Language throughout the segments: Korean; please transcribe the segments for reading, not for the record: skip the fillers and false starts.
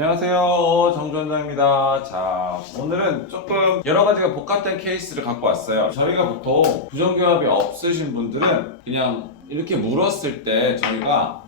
안녕하세요, 정주원장입니다. 자, 오늘은 조금 여러 가지가 복합된 케이스를 갖고 왔어요. 저희가 보통 부정교합이 없으신 분들은 그냥 이렇게 물었을 때 저희가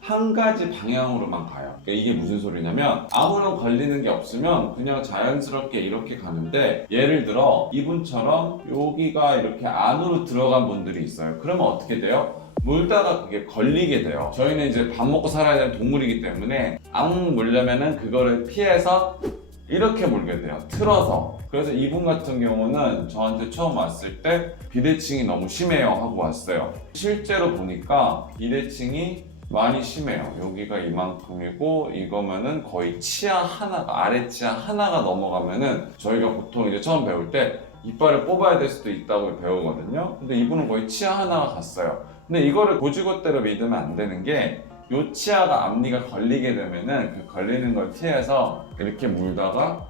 한 가지 방향으로만 가요. 그러니까 이게 무슨 소리냐면 아무런 걸리는 게 없으면 그냥 자연스럽게 이렇게 가는데, 예를 들어 이분처럼 여기가 이렇게 안으로 들어간 분들이 있어요. 그러면 어떻게 돼요? 물다가 그게 걸리게 돼요. 저희는 이제 밥 먹고 살아야 되는 동물이기 때문에 앙 물려면은 그거를 피해서 이렇게 물게 돼요. 틀어서. 그래서 이분 같은 경우는 저한테 처음 왔을 때 비대칭이 너무 심해요 하고 왔어요. 실제로 보니까 비대칭이 많이 심해요. 여기가 이만큼이고 이거면은 거의 치아 하나가, 아래 치아 하나가 넘어가면은 저희가 보통 이제 처음 배울 때 이빨을 뽑아야 될 수도 있다고 배우거든요. 근데 이분은 거의 치아 하나가 갔어요. 근데 이거를 고지고대로 믿으면 안 되는 게, 요 치아가 앞니가 걸리게 되면은 그 걸리는 걸 피해서 이렇게 물다가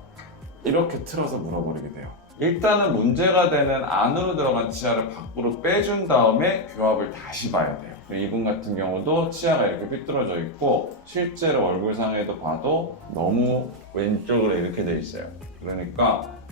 이렇게 틀어서 물어버리게 돼요. 일단은 문제가 되는 안으로 들어간 치아를 밖으로 빼준 다음에 교합을 다시 봐야 돼요. 이분 같은 경우도 치아가 이렇게 삐뚤어져 있고 실제로 얼굴상에도 봐도 너무 왼쪽으로 이렇게 돼 있어요.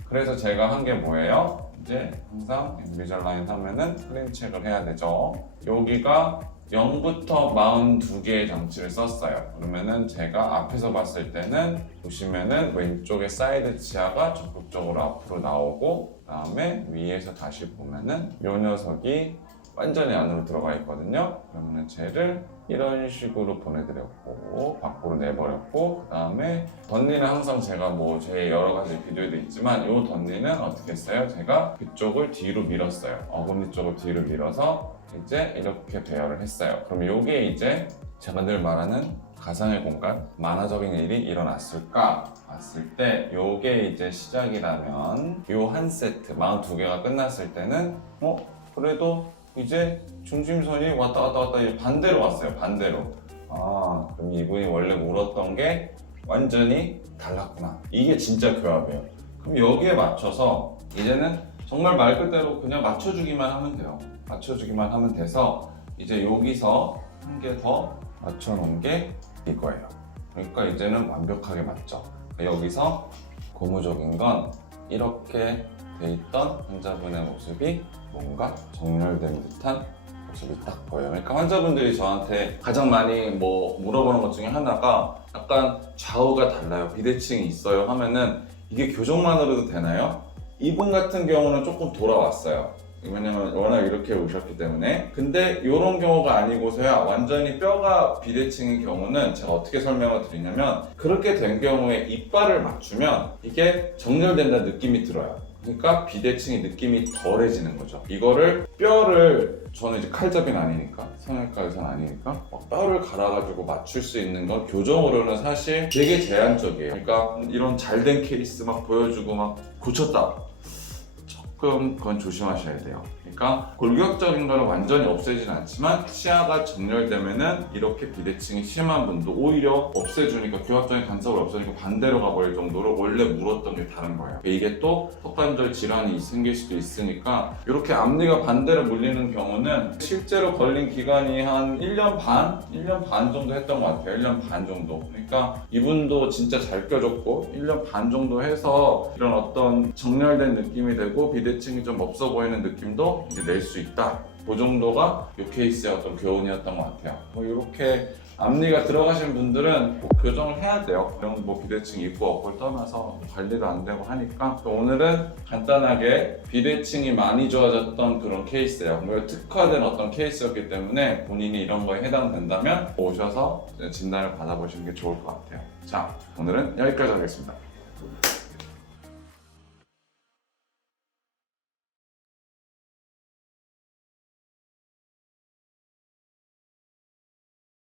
그래서 제가 한 게 뭐예요? 이제 항상 인비절라인 하면은 크림 체크를 해야 되죠. 여기가 0부터 42개의 장치를 썼어요. 그러면은 제가 앞에서 봤을 때는 보시면은 왼쪽에 사이드 치아가 적극적으로 앞으로 나오고, 그 다음에 위에서 다시 보면은 이 녀석이 완전히 안으로 들어가 있거든요. 그러면 쟤를 이런 식으로 보내드렸고 밖으로 내버렸고, 그 다음에 덧니는 항상 제가 뭐 제 여러 가지 비디오도 있지만 이 덧니는 어떻게 했어요? 제가 그쪽을 뒤로 밀었어요. 어금니 쪽을 뒤로 밀어서 이제 이렇게 배열을 했어요. 그럼 이게 이제 제가 늘 말하는 가상의 공간, 만화적인 일이 일어났을까 봤을 때 이게 이제 시작이라면 이 한 세트 42개가 끝났을 때는 그래도 이제 중심선이 왔다 반대로 왔어요. 반대로. 그럼 이분이 원래 물었던 게 완전히 달랐구나. 이게 진짜 교합이에요. 그럼 여기에 맞춰서 이제는 정말 말 그대로 그냥 맞춰주기만 하면 돼요. 맞춰주기만 하면 돼서 이제 여기서 한 개 더 맞춰놓은 게 이거예요. 그러니까 이제는 완벽하게 맞죠. 여기서 고무적인 건 이렇게 돼 있던 환자분의 모습이 뭔가 정렬된 듯한 모습이 딱 보여요. 그러니까 환자분들이 저한테 가장 많이 물어보는 것 중에 하나가 약간 좌우가 달라요. 비대칭이 있어요 하면은 이게 교정만으로도 되나요? 이분 같은 경우는 조금 돌아왔어요. 왜냐면 워낙 이렇게 오셨기 때문에. 근데 이런 경우가 아니고서야 완전히 뼈가 비대칭인 경우는 제가 어떻게 설명을 드리냐면, 그렇게 된 경우에 이빨을 맞추면 이게 정렬된다는 느낌이 들어요. 그러니까 비대칭의 느낌이 덜해지는 거죠. 이거를 뼈를, 저는 이제 칼잡이는 아니니까, 성형외과 의사는 아니니까 뼈를 갈아가지고 맞출 수 있는 건 교정으로는 사실 되게 제한적이에요. 그러니까 이런 잘된 케이스 막 보여주고 막 고쳤다, 조금 그건 조심하셔야 돼요. 그러니까 골격적인 거는 완전히 없애진 않지만 치아가 정렬되면은 이렇게 비대칭이 심한 분도 오히려 없애주니까, 교합적인 간섭을 없애주니까 반대로 가버릴 정도로 원래 물었던 게 다른 거예요. 이게 또 턱관절 질환이 생길 수도 있으니까, 이렇게 앞니가 반대로 물리는 경우는 실제로 걸린 기간이 한 1년 반 정도 했던 것 같아요. 1년 반 정도. 그러니까 이분도 진짜 잘 껴줬고 1년 반 정도 해서 이런 어떤 정렬된 느낌이 되고 비대칭이 좀 없어 보이는 느낌도 이제 낼 수 있다. 그 정도가 이 케이스의 어떤 교훈이었던 것 같아요. 이렇게 앞니가 들어가신 분들은 꼭 교정을 해야 돼요. 이런 비대칭 있고 없고를 떠나서 관리도 안 되고 하니까. 오늘은 간단하게 비대칭이 많이 좋아졌던 그런 케이스예요. 특화된 어떤 케이스였기 때문에 본인이 이런 거에 해당된다면 오셔서 진단을 받아보시는 게 좋을 것 같아요. 자, 오늘은 여기까지 하겠습니다.